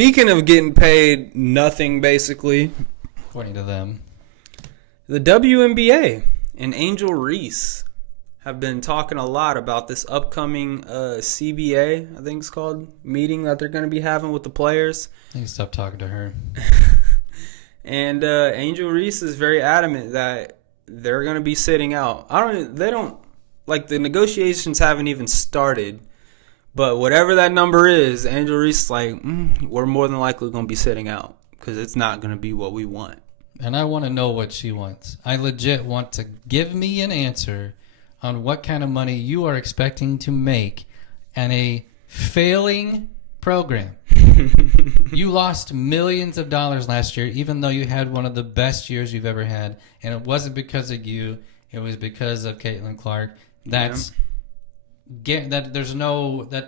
speaking of getting paid nothing, basically, according to them, the WNBA and Angel Reese have been talking a lot about this upcoming CBA, I think it's called, meeting that they're going to be having with the players. I think stop talking to her. And Angel Reese is very adamant that they're going to be sitting out. The negotiations haven't even started. But whatever that number is, Angel Reese is like, we're more than likely going to be sitting out because it's not going to be what we want. And I want to know what she wants. I legit want to give me an answer on what kind of money you are expecting to make in a failing program. You lost millions of dollars last year, even though you had one of the best years you've ever had. And it wasn't because of you. It was because of Caitlin Clark. That's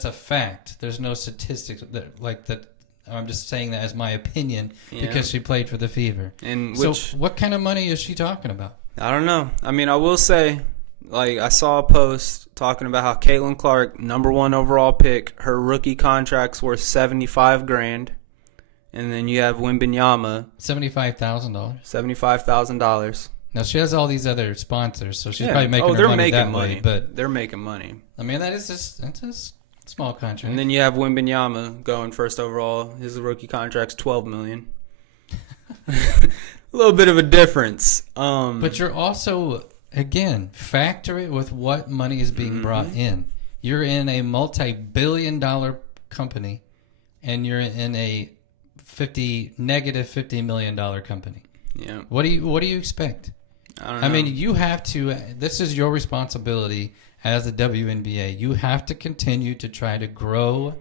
a fact. There's no statistics that. I'm just saying that as my opinion because she played for the Fever. So what kind of money is she talking about? I don't know. I mean, I will say, I saw a post talking about how Caitlin Clark, #1 overall pick, her rookie contract's worth $75,000, and then you have Wembanyama, $75,000. Now she has all these other sponsors, so she's probably making her money that way. But they're making money. I mean, that's a small contract. And then you have Wembanyama going first overall. His rookie contract's $12 million. A little bit of a difference. But you're also, again, factor it with what money is being brought in. You're in a multi-billion-dollar company, and you're in a negative $50 million company. Yeah. What do you expect? I don't know. I mean, you have to. This is your responsibility as a WNBA. You have to continue to try to grow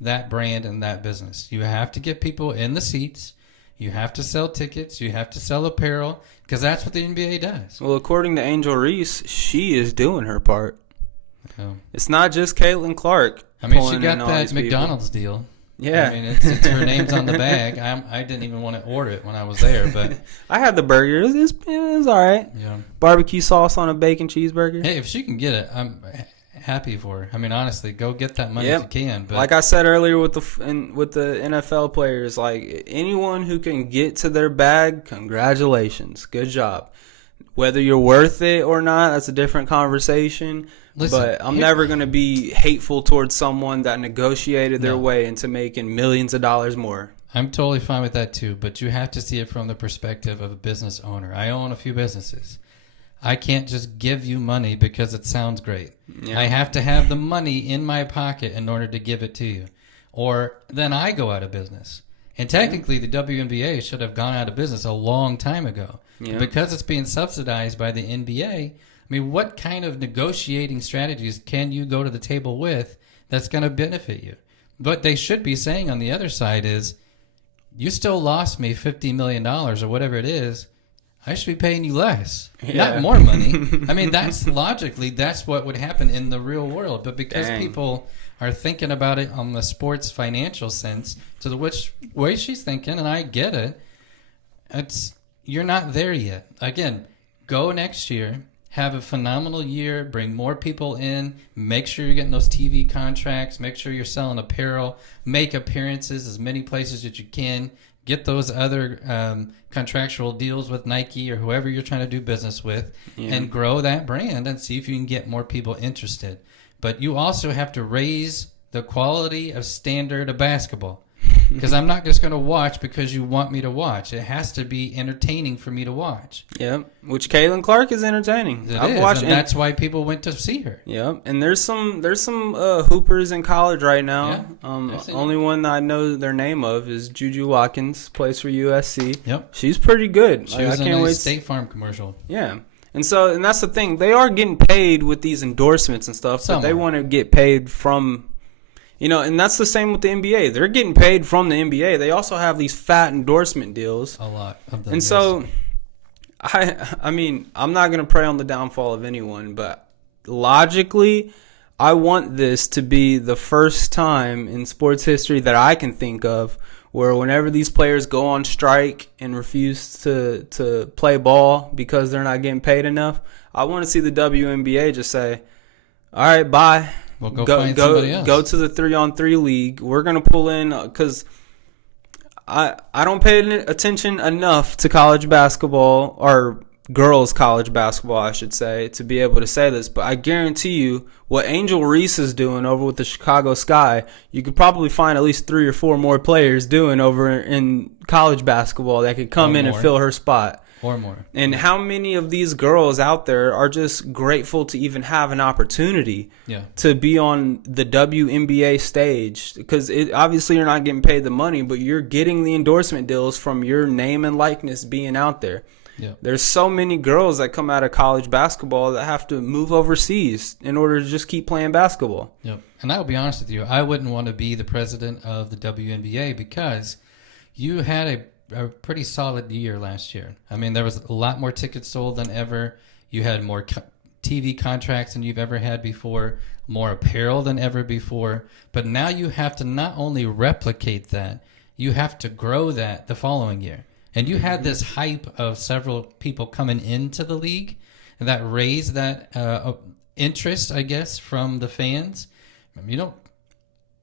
that brand and that business. You have to get people in the seats. You have to sell tickets. You have to sell apparel because that's what the NBA does. Well, according to Angel Reese, she is doing her part. Oh. It's not just Caitlin Clark. I mean, she got that McDonald's deal. Yeah. I mean, it's her name's on the bag. I didn't even want to order it when I was there, but I had the burger. It was all right. Yeah. Barbecue sauce on a bacon cheeseburger. Hey, if she can get it, I'm happy for her. I mean, honestly, go get that money if you can. But like I said earlier with the NFL players, like anyone who can get to their bag, congratulations, good job. Whether you're worth it or not, that's a different conversation. Listen, but I'm never going to be hateful towards someone that negotiated their way into making millions of dollars more. I'm totally fine with that too, but you have to see it from the perspective of a business owner. I own a few businesses. I can't just give you money because it sounds great. Yeah. I have to have the money in my pocket in order to give it to you. Or then I go out of business. And technically the WNBA should have gone out of business a long time ago. Yeah. Because it's being subsidized by the NBA, I mean, what kind of negotiating strategies can you go to the table with that's going to benefit you? What they should be saying on the other side is, you still lost me $50 million or whatever it is. I should be paying you less, not more money. I mean, that's what would happen in the real world. But because people are thinking about it on the sports financial sense, to the which way she's thinking, and I get it, you're not there yet. Again, go next year. Have a phenomenal year, bring more people in, make sure you're getting those TV contracts, make sure you're selling apparel, make appearances as many places as you can, get those other contractual deals with Nike or whoever you're trying to do business with, and grow that brand and see if you can get more people interested. But you also have to raise the quality of standard of basketball. Because I'm not just going to watch because you want me to watch. It has to be entertaining for me to watch. Yep, which Caitlin Clark is entertaining. I've watched, and that's why people went to see her. Yep, and there's some hoopers in college right now. Only one that I know their name of is Juju Watkins, plays for USC. Yep, she's pretty good. She was in a State Farm commercial. Yeah. And that's the thing. They are getting paid with these endorsements and stuff, but they want to get paid from... and that's the same with the NBA. They're getting paid from the NBA. They also have these fat endorsement deals. A lot of them. And so, I mean, I'm not going to prey on the downfall of anyone, but logically, I want this to be the first time in sports history that I can think of where whenever these players go on strike and refuse to play ball because they're not getting paid enough, I want to see the WNBA just say, all right, bye. Well, go find somebody else. Go to the 3-on-3 league. We're going to pull in because I don't pay attention enough to college basketball, or girls college basketball, I should say, to be able to say this. But I guarantee you, what Angel Reese is doing over with the Chicago Sky, you could probably find at least 3 or 4 more players doing over in college basketball that could come in and fill her spot. Or more. And how many of these girls out there are just grateful to even have an opportunity to be on the WNBA stage? Because obviously you're not getting paid the money, but you're getting the endorsement deals from your name and likeness being out there. Yeah. There's so many girls that come out of college basketball that have to move overseas in order to just keep playing basketball. Yep. And I'll be honest with you, I wouldn't want to be the president of the WNBA because you had a pretty solid year last year. I mean, there was a lot more tickets sold than ever. You had more TV contracts than you've ever had before, more apparel than ever before. But now you have to not only replicate that, you have to grow that the following year. And you had this hype of several people coming into the league that raised that interest, I guess, from the fans. You don't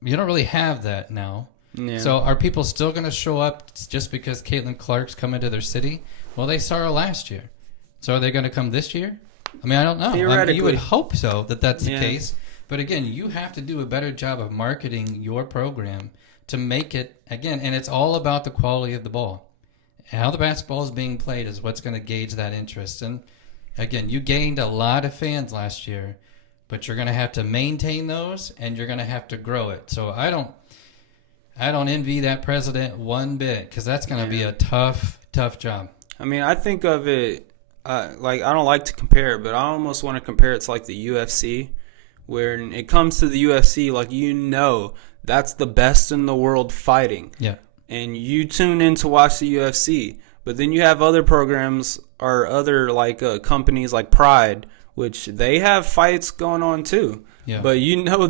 really have that now. Yeah. So are people still going to show up just because Caitlin Clark's coming to their city? Well, they saw her last year. So are they going to come this year? I mean, I don't know. Theoretically. You would hope so that that's the case. But again, you have to do a better job of marketing your program to make it, again, and it's all about the quality of the ball. How the basketball is being played is what's going to gauge that interest. And again, you gained a lot of fans last year, but you're going to have to maintain those and you're going to have to grow it. So I don't envy that president one bit because that's going to be a tough job. I mean, I think of it like I don't like to compare it, but I almost want to compare it to like the UFC, where when it comes to the UFC, like that's the best in the world fighting. Yeah. And you tune in to watch the UFC, but then you have other programs or other like companies like Pride, which they have fights going on too. Yeah. But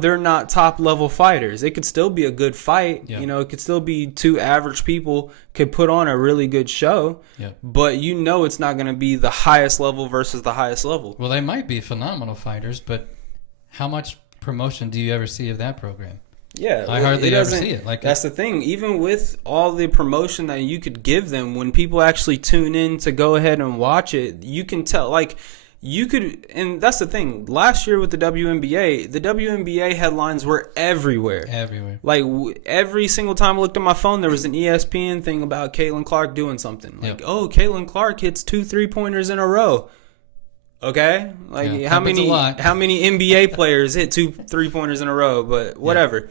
they're not top level fighters. It could still be a good fight. Yeah. It could still be 2 average people could put on a really good show. Yeah. But it's not going to be the highest level versus the highest level. Well, they might be phenomenal fighters, but how much promotion do you ever see of that program? Yeah, I hardly ever see it. That's the thing. Even with all the promotion that you could give them, when people actually tune in to go ahead and watch it, you can tell. And that's the thing. Last year with the WNBA headlines were everywhere. Everywhere. Like every single time I looked at my phone, there was an ESPN thing about Caitlin Clark doing something. Like, Caitlin Clark hits 2 3-pointers in a row. Okay, how many NBA players hit 2 3-pointers in a row? But whatever. Yeah.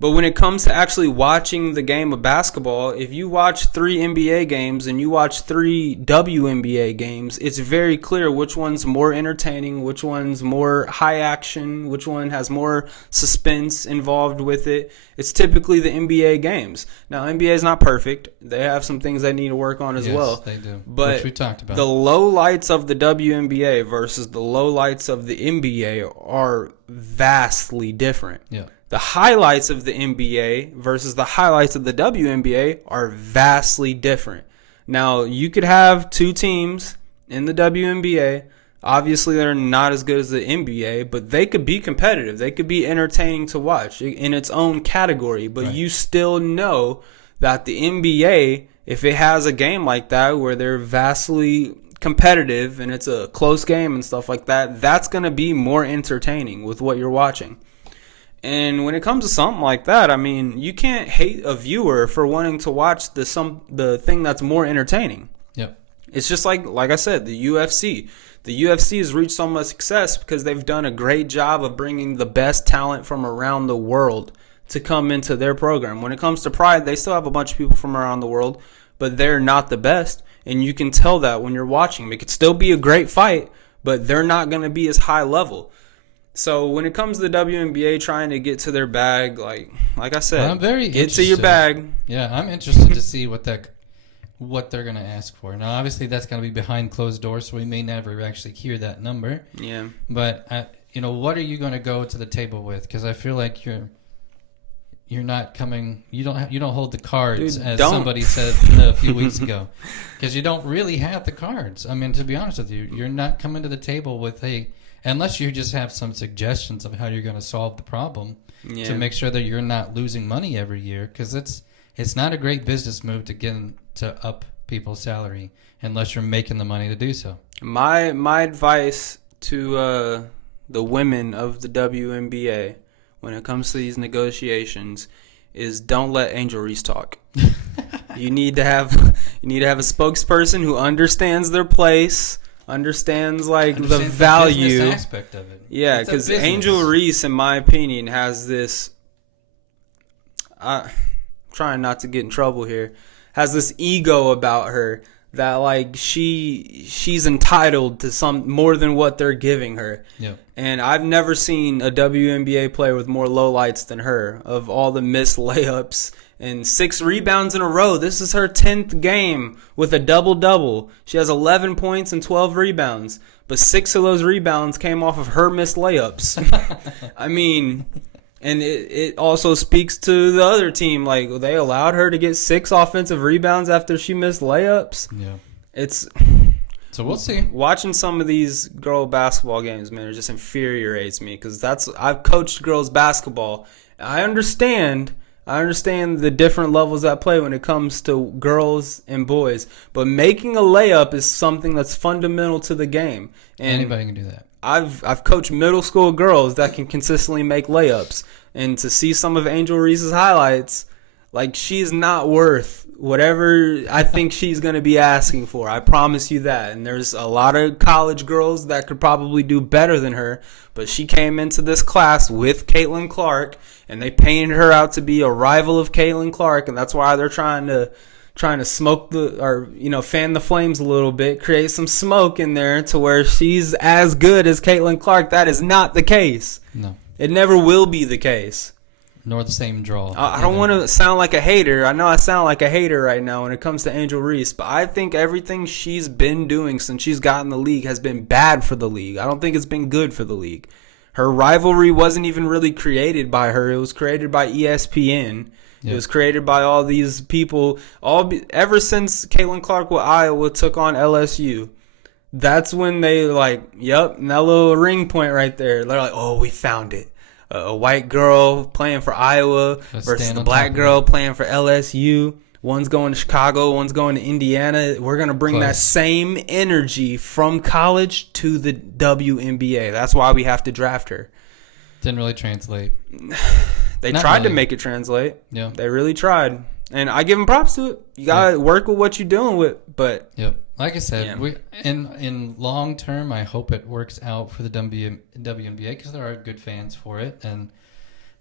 But when it comes to actually watching the game of basketball, if you watch 3 NBA games and you watch 3 WNBA games, it's very clear which one's more entertaining, which one's more high action, which one has more suspense involved with it. It's typically the NBA games. Now, NBA is not perfect. They have some things they need to work on as well. Yes, they do. But which we talked about. The lowlights of the WNBA versus the lowlights of the NBA are vastly different. Yeah. The highlights of the NBA versus the highlights of the WNBA are vastly different. Now, you could have 2 teams in the WNBA. Obviously, they're not as good as the NBA, but they could be competitive. They could be entertaining to watch in its own category. But you still know that the NBA, if it has a game like that where they're vastly competitive and it's a close game and stuff like that, that's going to be more entertaining with what you're watching. And when it comes to something like that, I mean, you can't hate a viewer for wanting to watch the thing that's more entertaining. Yep. It's just like I said, the UFC. The UFC has reached so much success because they've done a great job of bringing the best talent from around the world to come into their program. When it comes to Pride, they still have a bunch of people from around the world, but they're not the best. And you can tell that when you're watching. It could still be a great fight, but they're not going to be as high level. So when it comes to the WNBA trying to get to their bag, like I said, well, I'm very get to your bag. Yeah, I'm interested to see what they're going to ask for. Now, obviously, that's going to be behind closed doors, so we may never actually hear that number. Yeah. But what are you going to go to the table with? Because I feel like you're not coming. You don't hold the cards, dude, as somebody said a few weeks ago, because you don't really have the cards. I mean, to be honest with you, you're not coming to the table with unless you just have some suggestions of how you're going to solve the problem to make sure that you're not losing money every year, because it's It's not a great business move to up people's salary unless you're making the money to do so. My advice to the women of the WNBA when it comes to these negotiations is don't let Angel Reese talk. You need to have a spokesperson who understands their place, understands the value business aspect of it. Yeah, because Angel Reese, in my opinion, has this. Trying not to get in trouble here, has this ego about her that she's entitled to some more than what they're giving her. Yeah. And I've never seen a WNBA player with more lowlights than her. Of all the missed layups and 6 rebounds in a row, this is her 10th game with a double-double. She has 11 points and 12 rebounds, but 6 of those rebounds came off of her missed layups. I mean, and it also speaks to the other team. They allowed her to get 6 offensive rebounds after she missed layups. Yeah. So we'll see. Watching some of these girl basketball games, man, it just infuriates me because I've coached girls basketball. I understand the different levels at play when it comes to girls and boys, but making a layup is something that's fundamental to the game. And anybody can do that. I've coached middle school girls that can consistently make layups, and to see some of Angel Reese's highlights, she's not worth whatever I think she's going to be asking for. I promise you that. And there's a lot of college girls that could probably do better than her, but she came into this class with Caitlin Clark, and they painted her out to be a rival of Caitlin Clark, and that's why they're trying to smoke fan the flames a little bit, create some smoke in there to where she's as good as Caitlin Clark. That is not the case. No. It never will be the case. Nor the same draw. I don't want to sound like a hater. I know I sound like a hater right now when it comes to Angel Reese, but I think everything she's been doing since she's gotten the league has been bad for the league. I don't think it's been good for the league. Her rivalry wasn't even really created by her. It was created by ESPN. Yep. It was created by all these people. Ever since Caitlin Clark with Iowa took on LSU, that's when they yep, and that little ring point right there. They're like, oh, we found it. A white girl playing for Iowa versus the black girl playing for LSU. One's going to Chicago, one's going to Indiana. We're going to bring that same energy from college to the WNBA. That's why we have to draft her. Didn't really translate. They tried to make it translate. Yeah. They really tried. And I give them props to it. You got to work with what you're dealing with. But yep. Like I said, in long term, I hope it works out for the WNBA because there are good fans for it, and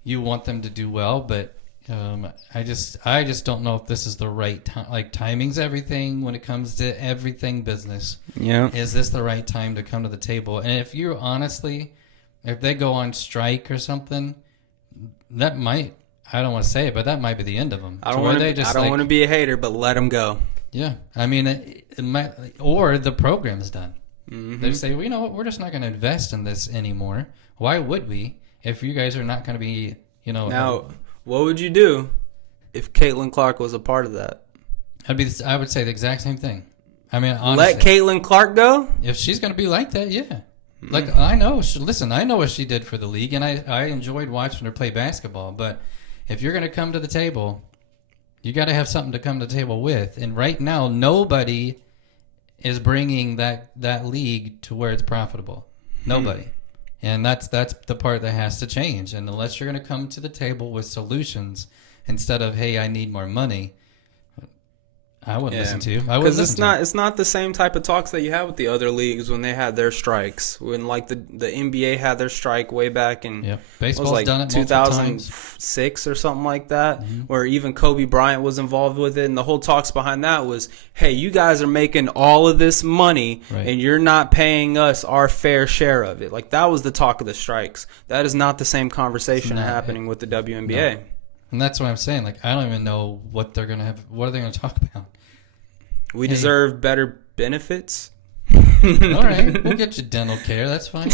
you want them to do well. But I just don't know if this is the right time. Timing's everything when it comes to everything business. Yeah. Is this the right time to come to the table? And if they go on strike or something, that might. I don't want to say it, but that might be the end of them. I don't want to be a hater, but let them go. Yeah, I mean, it might, or the program's done. Mm-hmm. They say, well, you know what, we're just not going to invest in this anymore. Why would we if you guys are not going to be, Now, what would you do if Caitlin Clark was a part of that? I would say the exact same thing. I mean, honestly, let Caitlin Clark go? If she's going to be like that, yeah. Mm-hmm. I know what she did for the league, and I enjoyed watching her play basketball, but if you're going to come to the table, you got to have something to come to the table with. And right now, nobody is bringing that league to where it's profitable. Nobody. And that's the part that has to change. And unless you're going to come to the table with solutions instead of, hey, I need more money, I wouldn't listen to you. Because it's not the same type of talks that you have with the other leagues when they had their strikes. When the NBA had their strike way back in baseball's done it 2006 or something like that, where even Kobe Bryant was involved with it, and the whole talks behind that was, hey, you guys are making all of this money and you're not paying us our fair share of it. That was the talk of the strikes. That is not the same conversation happening with the WNBA. No. And that's what I'm saying. I don't even know what they're gonna have. What are they gonna talk about? We deserve better benefits. All right, we'll get you dental care. That's fine.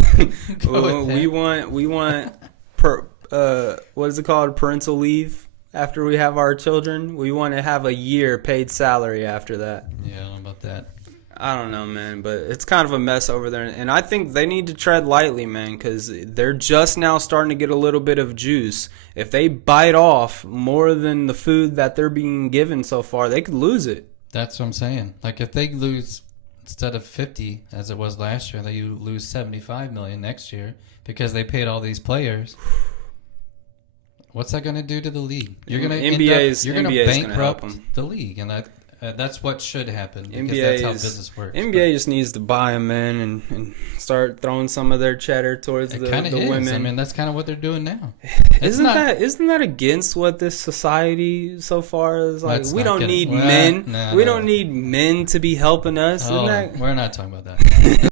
We want what is it called? Parental leave after we have our children. We want to have a year paid salary after that. Yeah, I don't know about that. I don't know, man, but it's kind of a mess over there. And I think they need to tread lightly, man, because they're just now starting to get a little bit of juice. If they bite off more than the food that they're being given so far, they could lose it. That's what I'm saying. Like, if they lose, instead of 50, as it was last year, they lose 75 million next year because they paid all these players. What's that going to do to the league? You're going to bankrupt the league, and that's what should happen because that's how business works. NBA just needs to buy them in and start throwing some of their cheddar towards the women. I mean, that's kind of what they're doing now. Isn't that against what this society so far is like? We don't need men. We don't need men to be helping us. We're not talking about that.